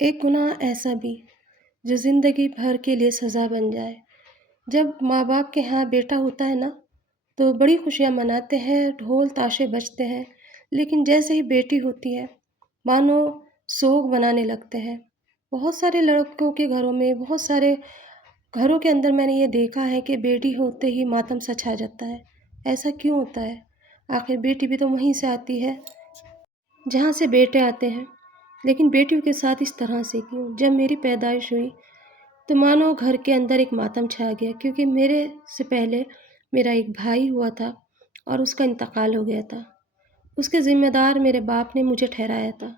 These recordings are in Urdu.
ایک گناہ ایسا بھی جو زندگی بھر کے لیے سزا بن جائے۔ جب ماں باپ کے ہاں بیٹا ہوتا ہے نا تو بڑی خوشیاں مناتے ہیں، ڈھول تاشے بجتے ہیں، لیکن جیسے ہی بیٹی ہوتی ہے مانو سوگ بنانے لگتے ہیں۔ بہت سارے لڑکوں کے گھروں میں، بہت سارے گھروں کے اندر میں نے یہ دیکھا ہے کہ بیٹی ہوتے ہی ماتم سا چھا جاتا ہے۔ ایسا کیوں ہوتا ہے؟ آخر بیٹی بھی تو وہیں سے آتی ہے جہاں سے بیٹے آتے ہیں، لیکن بیٹیوں کے ساتھ اس طرح سے کیوں؟ جب میری پیدائش ہوئی تو مانو گھر کے اندر ایک ماتم چھا گیا، کیونکہ میرے سے پہلے میرا ایک بھائی ہوا تھا اور اس کا انتقال ہو گیا تھا۔ اس کے ذمہ دار میرے باپ نے مجھے ٹھہرایا تھا۔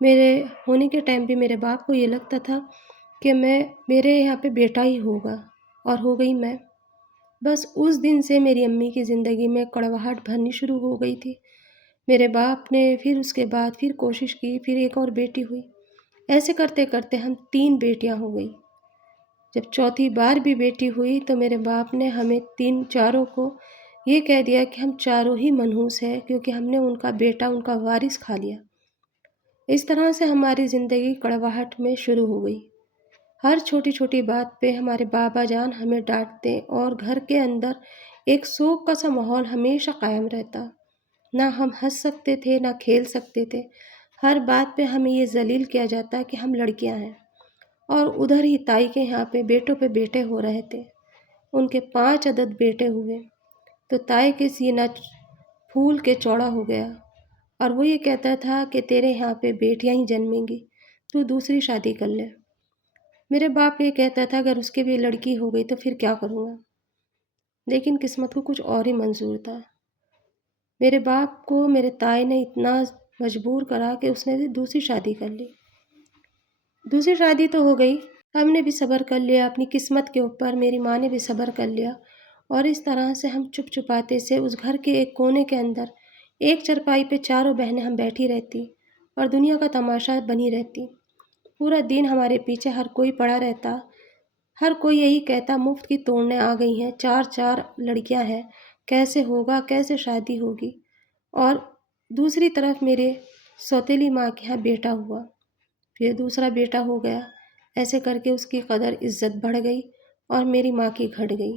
میرے ہونے کے ٹائم بھی میرے باپ کو یہ لگتا تھا کہ میرے یہاں پہ بیٹا ہی ہوگا، اور ہو گئی میں۔ بس اس دن سے میری امی کی زندگی میں کڑواہٹ بھرنی شروع ہو گئی تھی۔ میرے باپ نے پھر اس کے بعد پھر کوشش کی، پھر ایک اور بیٹی ہوئی، ایسے کرتے کرتے ہم 3 بیٹیاں ہو گئی۔ جب چوتھی بار بھی بیٹی ہوئی تو میرے باپ نے ہمیں چاروں کو یہ کہہ دیا کہ ہم چاروں ہی منحوس ہیں، کیونکہ ہم نے ان کا بیٹا، ان کا وارث کھا لیا۔ اس طرح سے ہماری زندگی کڑواہٹ میں شروع ہو گئی۔ ہر چھوٹی چھوٹی بات پہ ہمارے بابا جان ہمیں ڈانٹتے اور گھر کے اندر ایک سوگ کا سا ماحول ہمیشہ قائم رہتا۔ نہ ہم ہنس سکتے تھے، نہ کھیل سکتے تھے۔ ہر بات پہ ہمیں یہ ذلیل کیا جاتا کہ ہم لڑکیاں ہیں، اور ادھر ہی تائی کے یہاں پہ بیٹوں پہ بیٹے ہو رہے تھے۔ ان کے 5 عدد بیٹے ہوئے تو تائی کے سینہ پھول کے چوڑا ہو گیا، اور وہ یہ کہتا تھا کہ تیرے یہاں پہ بیٹیاں ہی جنمیں گی، تو دوسری شادی کر لے۔ میرے باپ یہ کہتا تھا اگر اس کی بھی لڑکی ہو گئی تو پھر کیا کروں گا، لیکن قسمت کو کچھ اور ہی منظور تھا۔ میرے باپ کو میرے تائی نے اتنا مجبور کرا کہ اس نے دوسری شادی کر لی۔ دوسری شادی تو ہو گئی، ہم نے بھی صبر کر لیا اپنی قسمت کے اوپر، میری ماں نے بھی صبر کر لیا، اور اس طرح سے ہم چپ چپاتے سے اس گھر کے ایک کونے کے اندر ایک چرپائی پہ چاروں بہنیں ہم بیٹھی رہتی اور دنیا کا تماشا بنی رہتی۔ پورا دن ہمارے پیچھے ہر کوئی پڑا رہتا، ہر کوئی یہی کہتا مفت کی توڑنے آ گئی ہیں، 4 لڑکیاں ہیں، کیسے ہوگا، کیسے شادی ہوگی۔ اور دوسری طرف میرے سوتیلی ماں کے یہاں بیٹا ہوا، پھر دوسرا بیٹا ہو گیا، ایسے کر کے اس کی قدر عزت بڑھ گئی اور میری ماں کی گھٹ گئی۔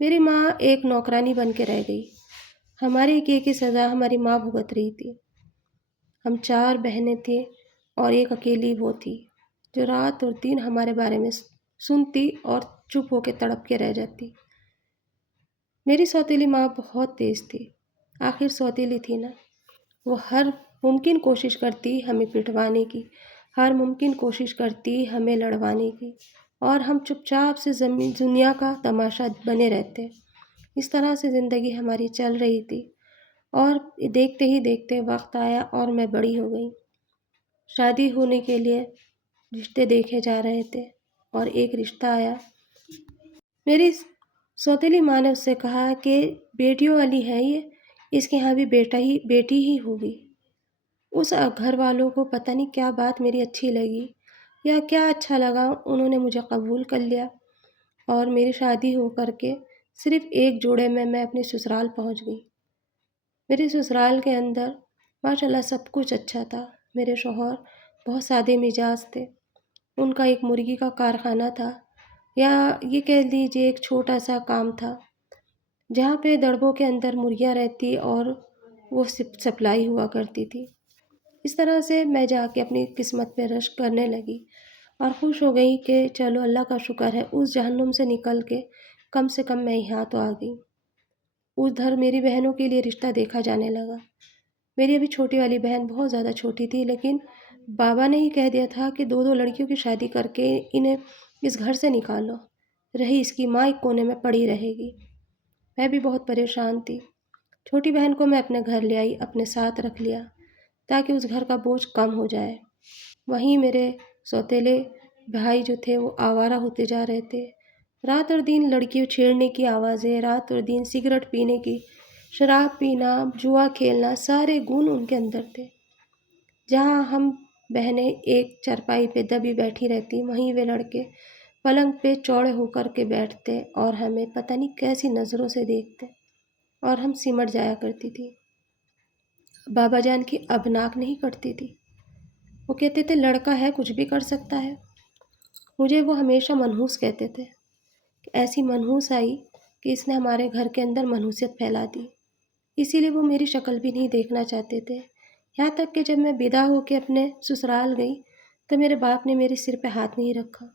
میری ماں ایک نوکرانی بن کے رہ گئی۔ ہماری کی سزا ہماری ماں بھگت رہی تھی۔ ہم 4 بہنیں تھیں اور ایک اکیلی وہ تھی جو رات اور دن ہمارے بارے میں سنتی اور چپ ہو کے تڑپ کے رہ جاتی۔ میری سوتیلی ماں بہت تیز تھی، آخر سوتیلی تھی نا، وہ ہر ممکن کوشش کرتی ہمیں پٹوانے کی، ہر ممکن کوشش کرتی ہمیں لڑوانے کی، اور ہم چپ چاپ سے دنیا کا تماشا بنے رہتے۔ اس طرح سے زندگی ہماری چل رہی تھی، اور دیکھتے ہی دیکھتے وقت آیا اور میں بڑی ہو گئی۔ شادی ہونے کے لیے رشتے دیکھے جا رہے تھے، اور ایک رشتہ آیا۔ میری سوتیلی ماں نے اس سے کہا کہ بیٹیوں والی ہے یہ، اس کے یہاں بھی بیٹی ہی ہوگی۔ اس گھر والوں کو پتہ نہیں کیا بات میری اچھی لگی یا کیا اچھا لگا، انہوں نے مجھے قبول کر لیا، اور میری شادی ہو کر کے صرف ایک جوڑے میں اپنے سسرال پہنچ گئی۔ میرے سسرال کے اندر ماشاءاللہ سب کچھ اچھا تھا۔ میرے شوہر بہت سادے مزاج تھے، ان کا ایک مرغی کا کارخانہ تھا، یا یہ کہہ لیجیے ایک چھوٹا سا کام تھا جہاں پہ دڑبوں کے اندر مرغیاں رہتی اور وہ سپلائی ہوا کرتی تھی۔ اس طرح سے میں جا کے اپنی قسمت پہ رشک کرنے لگی اور خوش ہو گئی کہ چلو اللہ کا شکر ہے اس جہنم سے نکل کے کم سے کم میں یہاں تو آ گئی۔ ادھر میری بہنوں کے لیے رشتہ دیکھا جانے لگا۔ میری ابھی چھوٹی والی بہن بہت زیادہ چھوٹی تھی، لیکن بابا نے ہی کہہ دیا تھا کہ 2 لڑکیوں کی شادی کر کے انہیں اس گھر سے نکالو، رہی اس کی ماں ایک کونے میں پڑی رہے گی۔ میں بھی بہت پریشان تھی۔ چھوٹی بہن کو میں اپنے گھر لے آئی، اپنے ساتھ رکھ لیا تاکہ اس گھر کا بوجھ کم ہو جائے۔ وہیں میرے سوتیلے بھائی جو تھے وہ آوارہ ہوتے جا رہے تھے، رات اور دن لڑکیوں چھیڑنے کی آوازیں، رات اور دن سگریٹ پینے کی، شراب پینا، جوا کھیلنا، سارے گن ان کے اندر تھے۔ جہاں ہم بہنیں ایک چرپائی پہ دبی بیٹھی رہتی، وہیں وہ لڑکے پلنگ پہ چوڑے ہو کر کے بیٹھتے اور ہمیں پتہ نہیں کیسی نظروں سے دیکھتے، اور ہم سمٹ جایا کرتی تھی۔ بابا جان کی اب ناک نہیں کٹتی تھی۔ وہ کہتے تھے لڑکا ہے کچھ بھی کر سکتا ہے۔ مجھے وہ ہمیشہ منحوس کہتے تھے۔ ایسی منحوس آئی کہ اس نے ہمارے گھر کے اندر منحوسیت پھیلا دی، اسی لیے وہ میری شکل بھی نہیں دیکھنا چاہتے تھے۔ یہاں تک کہ جب میں بیدا ہو کے اپنے سسرال گئی تو میرے باپ نے میرے سر پہ ہاتھ نہیں رکھا،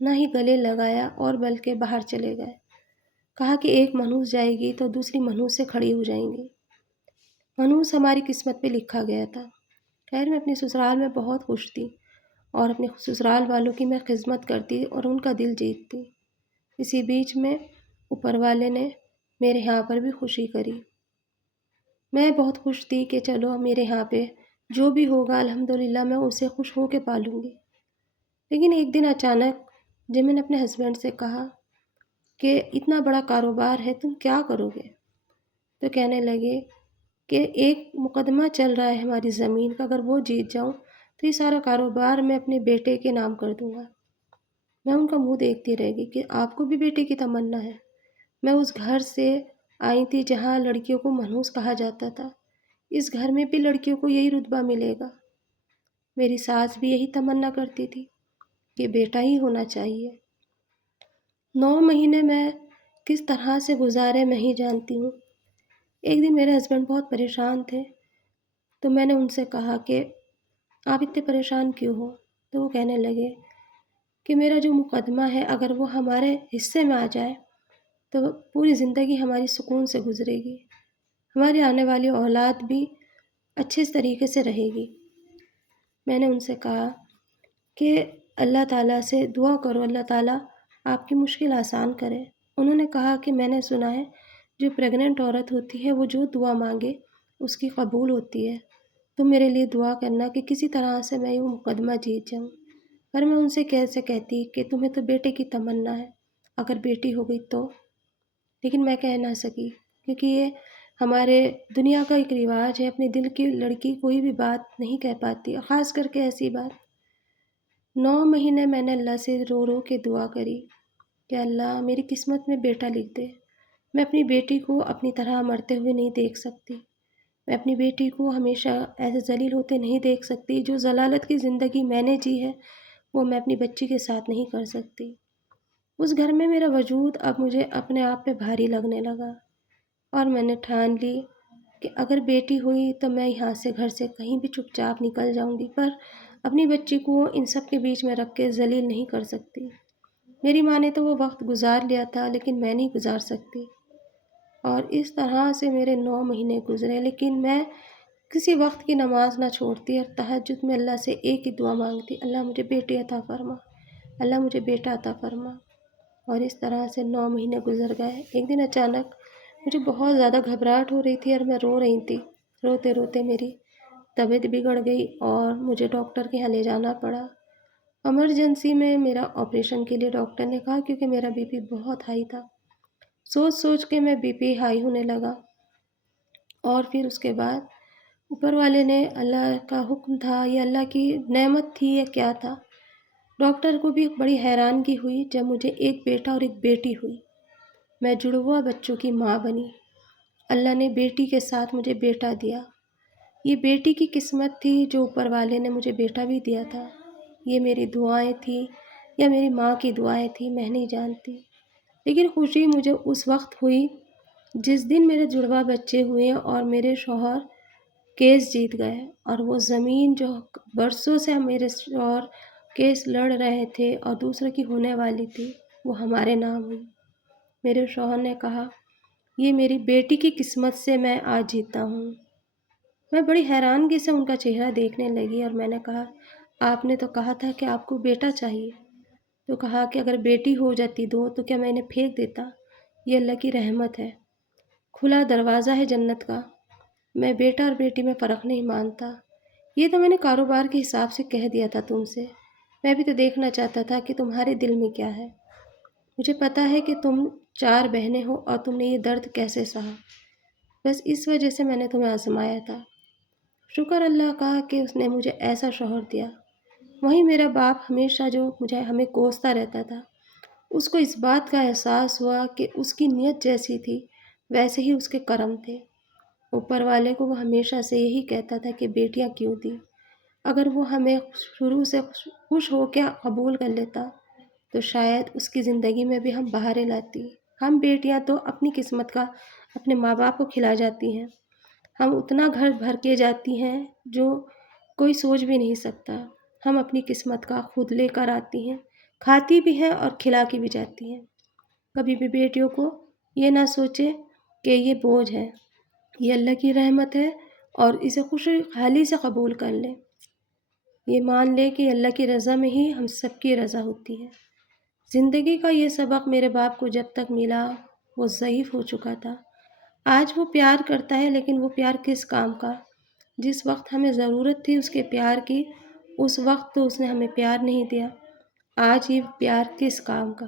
نہ ہی گلے لگایا، اور بلکہ باہر چلے گئے۔ کہا کہ ایک منحوس جائے گی تو دوسری منحوس سے کھڑی ہو جائیں گی۔ منحوس ہماری قسمت پہ لکھا گیا تھا۔ خیر میں اپنے سسرال میں بہت خوش تھی، اور اپنے سسرال والوں کی میں خدمت کرتی اور ان کا دل جیتتی۔ اسی بیچ میں اوپر والے نے میرے یہاں پر بھی خوشی کری۔ میں بہت خوش تھی کہ چلو میرے یہاں پہ جو بھی ہوگا الحمدللہ میں اسے خوش ہو کے پالوں گی۔ لیکن ایک دن اچانک جب میں نے اپنے ہسبینڈ سے کہا کہ اتنا بڑا کاروبار ہے تم کیا کرو گے، تو کہنے لگے کہ ایک مقدمہ چل رہا ہے ہماری زمین کا، اگر وہ جیت جاؤں تو یہ سارا کاروبار میں اپنے بیٹے کے نام کر دوں گا۔ میں ان کا منہ دیکھتی رہ گئی کہ آپ کو بھی بیٹے کی تمنا ہے۔ میں اس گھر سے آئی تھی جہاں لڑکیوں کو منحوس کہا جاتا تھا، اس گھر میں بھی لڑکیوں کو یہی رتبہ ملے گا۔ میری ساس بھی یہی تمنا کرتی تھی کہ بیٹا ہی ہونا چاہیے۔ 9 مہینے میں کس طرح سے گزارے میں ہی جانتی ہوں۔ ایک دن میرے ہسبینڈ بہت پریشان تھے، تو میں نے ان سے کہا کہ آپ اتنے پریشان کیوں ہو؟ تو وہ کہنے لگے کہ میرا جو مقدمہ ہے اگر وہ ہمارے حصے میں آ جائے تو پوری زندگی ہماری سکون سے گزرے گی، ہماری آنے والی اولاد بھی اچھے طریقے سے رہے گی۔ میں نے ان سے کہا کہ اللہ تعالیٰ سے دعا کرو، اللہ تعالیٰ آپ کی مشکل آسان کرے۔ انہوں نے کہا کہ میں نے سنا ہے جو پریگننٹ عورت ہوتی ہے وہ جو دعا مانگے اس کی قبول ہوتی ہے، تم میرے لیے دعا کرنا کہ کسی طرح سے میں یہ مقدمہ جیت جاؤں۔ پر میں ان سے کیسے کہتی کہ تمہیں تو بیٹے کی تمنا ہے، اگر بیٹی ہو گئی تو۔ لیکن میں کہہ نہ سکی کیونکہ یہ ہمارے دنیا کا ایک رواج ہے، اپنے دل کی لڑکی کوئی بھی بات نہیں کہہ پاتی، خاص کر کے ایسی بات۔ 9 مہینے میں نے اللہ سے رو رو کے دعا کری کہ اللہ میری قسمت میں بیٹا لکھ دے۔ میں اپنی بیٹی کو اپنی طرح مرتے ہوئے نہیں دیکھ سکتی، میں اپنی بیٹی کو ہمیشہ ایسے ذلیل ہوتے نہیں دیکھ سکتی۔ جو ضلالت کی زندگی میں نے جی ہے وہ میں اپنی بچی کے ساتھ نہیں کر سکتی۔ اس گھر میں میرا وجود اب مجھے اپنے آپ پہ بھاری لگنے لگا، اور میں نے ٹھان لی کہ اگر بیٹی ہوئی تو میں یہاں سے گھر سے کہیں بھی چپ چاپ نکل جاؤں گی، پر اپنی بچی کو ان سب کے بیچ میں رکھ کے ذلیل نہیں کر سکتی۔ میری ماں نے تو وہ وقت گزار لیا تھا لیکن میں نہیں گزار سکتی۔ اور اس طرح سے میرے 9 مہینے گزرے، لیکن میں کسی وقت کی نماز نہ چھوڑتی اور تہجد میں اللہ سے ایک ہی دعا مانگتی، اللہ مجھے بیٹی عطا فرما، اللہ مجھے بیٹا عطا فرما۔ اور اس طرح سے 9 مہینے گزر گئے۔ ایک دن اچانک مجھے بہت زیادہ گھبراہٹ ہو رہی تھی اور میں رو رہی تھی، روتے روتے میری طبیعت بگڑ گئی اور مجھے ڈاکٹر کے یہاں لے جانا پڑا۔ ایمرجنسی میں میرا آپریشن کے لیے ڈاکٹر نے کہا کیونکہ میرا بی پی بہت ہائی تھا۔ سوچ سوچ کے میں بی پی ہائی ہونے لگا، اور پھر اس کے بعد اوپر والے نے، اللہ کا حکم تھا یا اللہ کی نعمت تھی یا کیا تھا، ڈاکٹر کو بھی بڑی حیرانگی ہوئی جب مجھے ایک بیٹا اور ایک بیٹی ہوئی۔ میں جڑواں بچوں کی ماں بنی۔ اللہ نے بیٹی کے ساتھ مجھے بیٹا دیا۔ یہ بیٹی کی قسمت تھی جو اوپر والے نے مجھے بیٹا بھی دیا تھا، یہ میری دعائیں تھیں یا میری ماں کی دعائیں تھیں، میں نہیں جانتی۔ لیکن خوشی مجھے اس وقت ہوئی جس دن میرے جڑواں بچے ہوئے اور میرے شوہر کیس جیت گئے، اور وہ زمین جو برسوں سے میرے شوہر کیس لڑ رہے تھے اور دوسرے کی ہونے والی تھی وہ ہمارے نام ہوئی۔ میرے شوہر نے کہا یہ میری بیٹی کی قسمت سے میں آج جیتا ہوں۔ میں بڑی حیرانگی سے ان کا چہرہ دیکھنے لگی اور میں نے کہا آپ نے تو کہا تھا کہ آپ کو بیٹا چاہیے، تو کہا کہ اگر بیٹی ہو جاتی 2 تو کیا میں انہیں پھینک دیتا؟ یہ اللہ کی رحمت ہے، کھلا دروازہ ہے جنت کا، میں بیٹا اور بیٹی میں فرق نہیں مانتا۔ یہ تو میں نے کاروبار کے حساب سے کہہ دیا تھا تم سے، میں بھی تو دیکھنا چاہتا تھا کہ تمہارے دل میں کیا ہے۔ مجھے پتا ہے کہ تم 4 بہنیں ہو اور تم نے یہ درد کیسے سہا، بس اس وجہ سے میں نے تمہیں آزمایا تھا۔ شکر اللہ کا کہ اس نے مجھے ایسا شوہر دیا۔ وہیں میرا باپ ہمیشہ جو ہمیں کوستا رہتا تھا، اس کو اس بات کا احساس ہوا کہ اس کی نیت جیسی تھی ویسے ہی اس کے کرم تھے۔ اوپر والے کو وہ ہمیشہ سے یہی کہتا تھا کہ بیٹیاں کیوں دی، اگر وہ ہمیں شروع سے خوش ہو کے قبول کر لیتا تو شاید اس کی زندگی میں بھی ہم بہاریں لاتی۔ ہم بیٹیاں تو اپنی قسمت کا اپنے ماں باپ کو کھلا جاتی ہیں، ہم اتنا گھر بھر کے جاتی ہیں جو کوئی سوچ بھی نہیں سکتا۔ ہم اپنی قسمت کا خود لے کر آتی ہیں، کھاتی بھی ہیں اور کھلا کے بھی جاتی ہیں۔ کبھی بھی بیٹیوں کو یہ نہ سوچے کہ یہ بوجھ ہے، یہ اللہ کی رحمت ہے اور اسے خوشی خالی سے قبول کر لیں۔ یہ مان لے کہ اللہ کی رضا میں ہی ہم سب کی رضا ہوتی ہے۔ زندگی کا یہ سبق میرے باپ کو جب تک ملا وہ ضعیف ہو چکا تھا۔ آج وہ پیار کرتا ہے لیکن وہ پیار کس کام کا؟ جس وقت ہمیں ضرورت تھی اس کے پیار کی، اس وقت تو اس نے ہمیں پیار نہیں دیا۔ آج یہ پیار کس کام کا؟